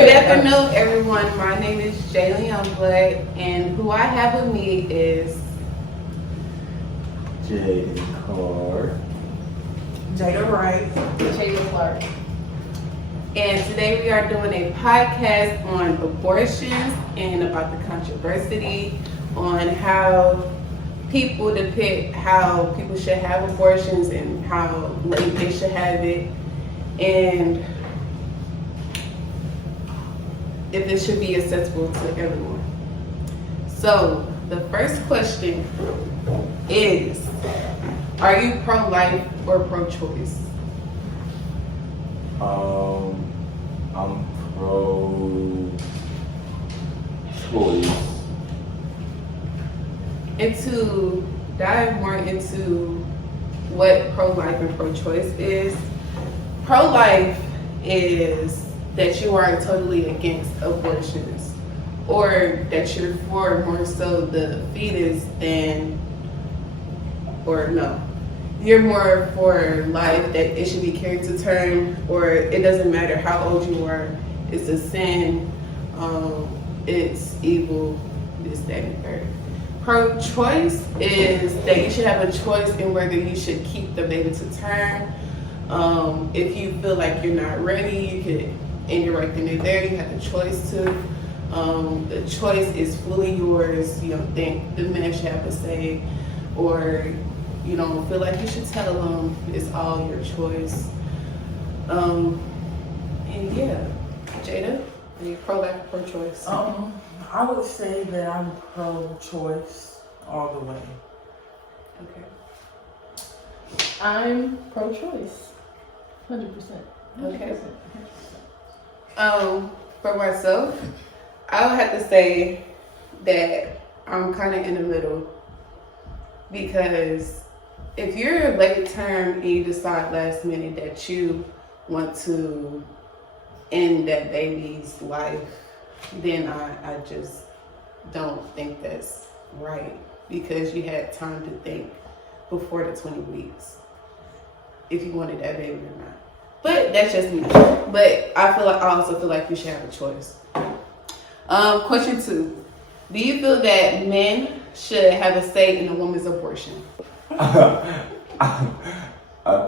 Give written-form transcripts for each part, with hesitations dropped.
Good afternoon, everyone. My name is Jaylen Youngblood, and who I have with me is Jaden Carr. Jada Wright. Jada Clark. And today we are doing a podcast on abortions and about the controversy on how people depict how people should have abortions and how late they should have it, and if it should be accessible to everyone. So the first question is, are you pro-life or pro-choice? I'm pro-choice. And to dive more into what pro-life and pro-choice is, pro-life is that you are totally against abortions, or that you're for more so the fetus than, or no, you're more for life, that it should be carried to term, or it doesn't matter how old you are, it's a sin, it's evil, this, that, and third. Pro-choice is that you should have a choice in whether you should keep the baby to term. If you feel like you're not ready, you could end it right then and there. You have the choice to. The choice is fully yours. You don't think the man should have a say, or you don't feel like you should tell them. It's all your choice. And yeah, Jada, are you pro-life or pro-choice? I would say that I'm pro-choice all the way. Okay. I'm pro-choice. 100%. Okay. For myself, I would have to say that I'm kind of in the middle, because if you're late term and you decide last minute that you want to end that baby's life, then I just don't think that's right, because you had time to think before the 20 weeks if you wanted that baby or not. But that's just me. But I also feel like you should have a choice. Question 2. Do you feel that men should have a say in a woman's abortion? I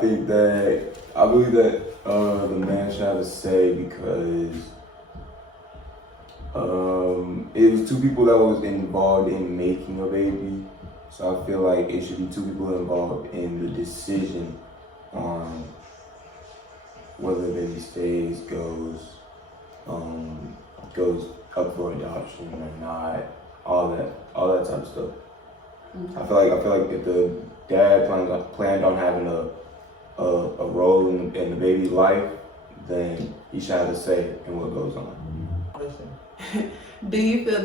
believe that the man should have a say because it was two people that was involved in making a baby. So I feel like it should be two people involved in the decision on whether the baby stays, goes up for adoption or not, all that type of stuff. Mm-hmm. I feel like if the dad planned on having a role in the baby's life, then he should have a say in what goes on. Do you feel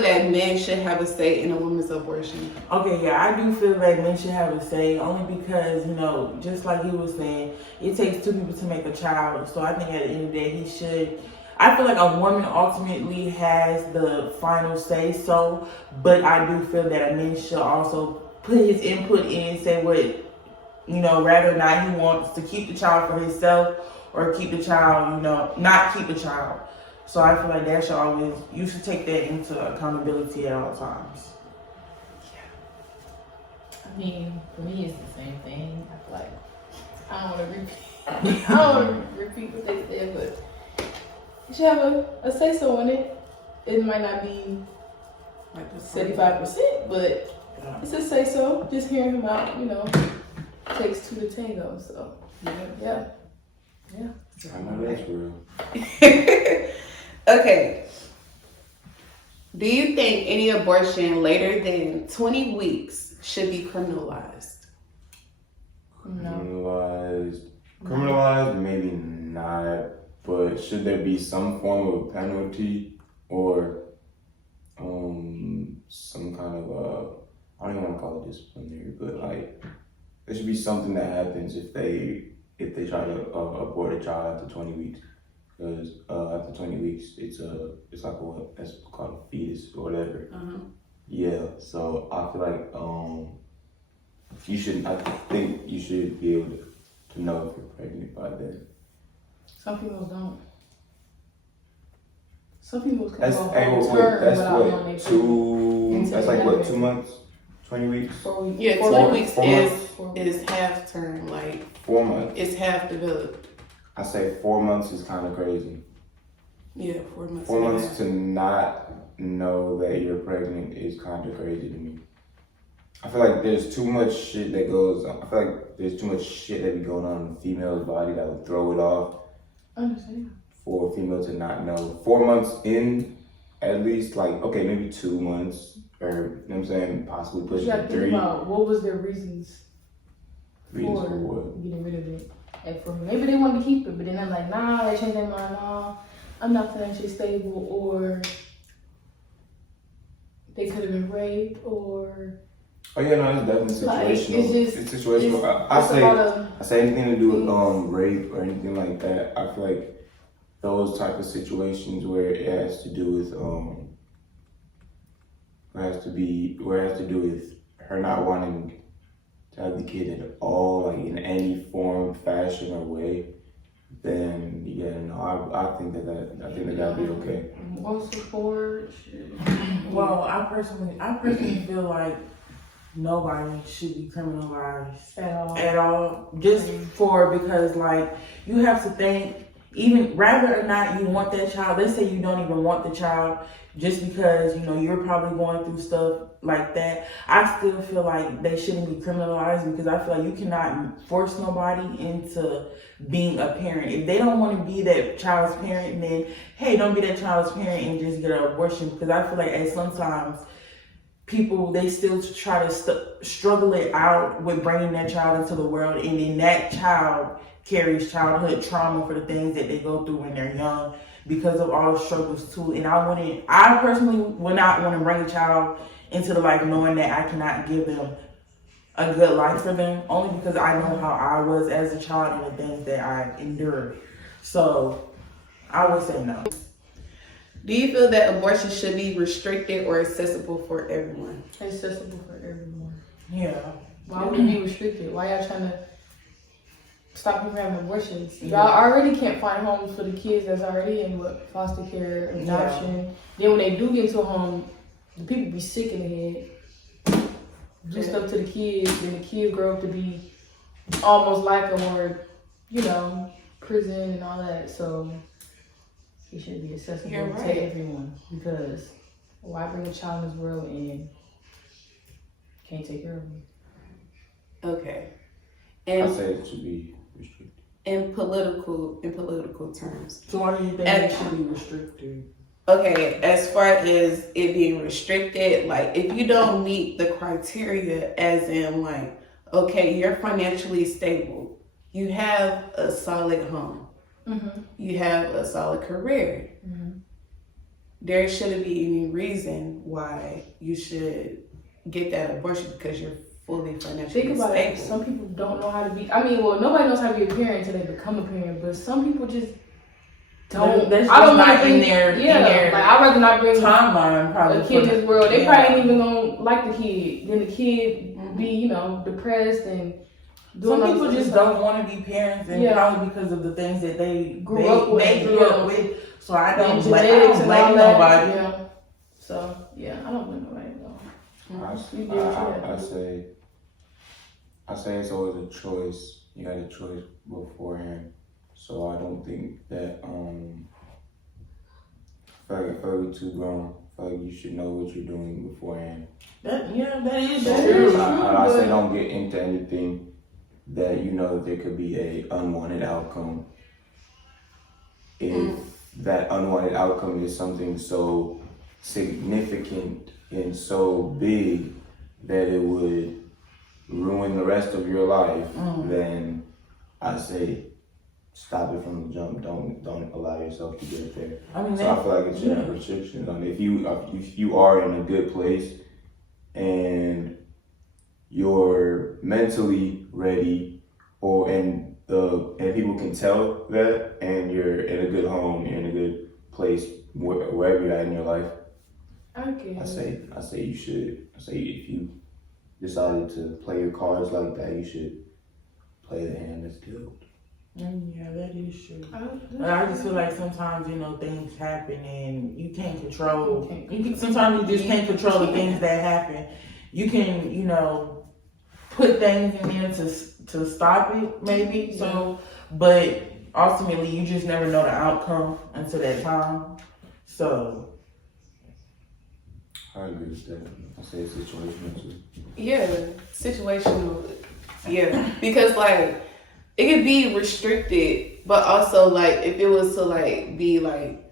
that men should have a say in a woman's abortion? Okay, yeah, I do feel that men should have a say, only because, just like he was saying, it takes two people to make a child. So I think at the end of the day, I feel like a woman ultimately has the final say so, but I do feel that a man should also put his input in and say what, whether or not he wants to keep the child for himself or keep the child, not keep the child. So I feel like you should take that into accountability at all times. I mean, for me, it's the same thing. I feel like I don't want to repeat what they said, but you should have a say so in it. It might not be like 75%, but it's a say so. Just hearing him out, takes two to tango. So yeah. I know that's real. Okay. Do you think any abortion later than 20 weeks should be criminalized? No. Criminalized, maybe not. But should there be some form of penalty or some kind of I don't even want to call it disciplinary, but like there should be something that happens if they try to abort a child after 20 weeks. Because after 20 weeks, it's like that's called a fetus or whatever. Uh-huh. Yeah, so I feel like I think you should be able to know if you're pregnant by then. Some people don't. Some people can That's go hey, whole wait, term that's without knowing what they that's like what 2 months, 20 weeks, 4 weeks. Yeah, 4 2 months. weeks 4 is months, 4 weeks. is half term, like 4 months. it's half developed. I say 4 months is kind of crazy. Yeah, 4 months. 4 and a months half. to not know that you're pregnant is kind of crazy to me. I feel like there's too much shit that goes on. I feel like there's too much shit that be going on in the female's body that would throw it off I understand. for a female to not know. 4 months in, at least, like, okay, maybe 2 months, or, you know what I'm saying, possibly But pushing you gotta to think 3. about what was their reasons Reasons for for what? getting rid of it. Like for maybe they wanted to keep it, but then I'm like, nah, they changed their mind. Nah, I'm not financially stable, or they could have been raped, or Oh yeah, no, it's definitely like situational. it's just It's situational. I it's a lot of I say anything to do with rape or anything like that. I feel like those type of situations where it has to do with where it has to do with her not wanting to have the kid at all, like in any form, fashion, or way. Then yeah, no, I think that'd be okay. more support. Well, I personally feel like nobody should be criminalized at all. Just because like you have to think, even rather or not you want that child, let's say you don't even want the child, just because you know you're probably going through stuff like that, I still feel like they shouldn't be criminalized, because I feel like you cannot force nobody into being a parent. If they don't want to be that child's parent, then hey, don't be that child's parent and just get an abortion, because I feel like at sometimes people, they still try to struggle it out with bringing that child into the world, and then that child carries childhood trauma for the things that they go through when they're young because of all the struggles too. And I personally would not want to bring a child into the life knowing that I cannot give them a good life for them, only because I know how I was as a child and the things that I endured. So I would say no. Do you feel that abortion should be restricted or accessible for everyone? Accessible for everyone. Yeah. Why would it be restricted? Why y'all trying to stop people having abortions? Y'all already can't find homes for the kids that's already in foster care, adoption. Then when they do get into a home, the people be sick in the head, do stuff to the kids, and the kids grow up to be almost like them, or prison and all that. So it should be accessible to everyone, because why bring a child in this world and can't take care of them? Okay. I And say it should be restricted. in political terms. So why do you think it should be restricted? Okay, as far as it being restricted, like if you don't meet the criteria, as in like, okay, you're financially stable, you have a solid home, you have a solid career, there shouldn't be any reason why you should get that abortion because you're fully financially Think about stable. it. Some people don't know how to be. Nobody knows how to be a parent until they become a parent. But some people just don't. That's I don't just want not to in bring their like I'd rather not bring timeline probably a kid in this world. They Yeah. probably ain't even gonna like the kid. Then the kid be depressed and doing Some all people this just stuff. don't want to be parents, and Yeah. probably because of the things that they Grew up with. So I And don't genetics and blame all that. nobody. Yeah. So I don't blame nobody though. You do what you gotta do. I say it's always a choice. You had a choice beforehand. So I don't think that I feel like we're too grown. I feel like you should know what you're doing beforehand. That is That true. is I true, say but- don't get into anything that you know there could be a unwanted outcome. If that unwanted outcome is something so significant and so big that it would ruin the rest of your life, then I say stop it from the jump. Don't allow yourself to get there. I mean, So I feel like it should have restrictions on it. If you are in a good place and you're mentally ready, and people can tell that, and you're in a good home, you're in a good place wherever you're at in your life, Okay. I say you should. I say if you decided to play your cards like that, you should play the hand that's dealt. Yeah, that is true. I I just feel like sometimes, things happen and you can't control. Sometimes you just can't control the things that happen. You can, put things in there to stop it, maybe. So, but ultimately, you just never know the outcome until that time. So, I agree with that. I say it's situational too. Yeah, situational. Yeah, because like it could be restricted, but also like if it was to like be like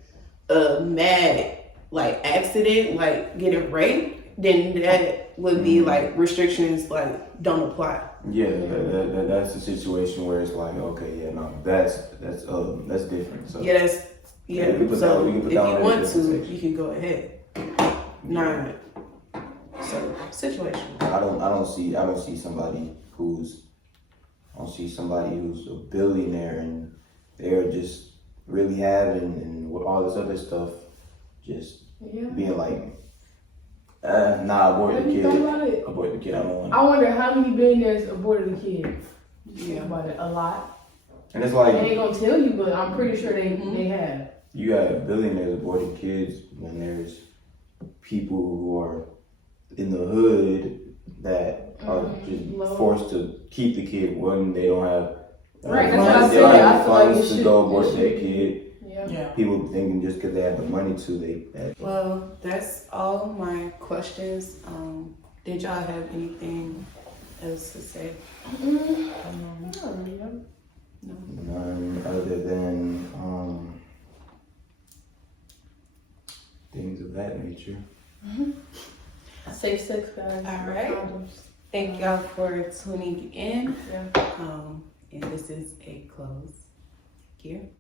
a mad like accident, like getting raped, then that would be like restrictions like don't apply. Yeah, that's a situation where it's like, okay, yeah, no, that's different. So Yeah, that's yeah. Yeah, we can put So that- we can put if that you on want a to, different you can go ahead. Not so situational. I don't see somebody who's a billionaire and they're just really having and with all this other stuff, just being like, nah, abort Have the you kid. thought about it? Abort the kid. I don't want. I wonder how many billionaires aborted a kid. Yeah. Think about it, a lot. And it's They like ain't gonna tell you, but I'm pretty sure they have. you got billionaires aborting kids when there's people who are in the hood that are just Low. forced to keep the kid when they don't have Right, that's what I they said. don't have I the feel like funds it to should- go it abort should their be. kid. yeah. People thinking just because they have the money to, that Well, that's all my questions. Did y'all have anything else to say? none other than things of that nature. Safe sex, guys. All right. Condoms. Thank y'all for tuning in. Yeah. And this is a close. Thank you.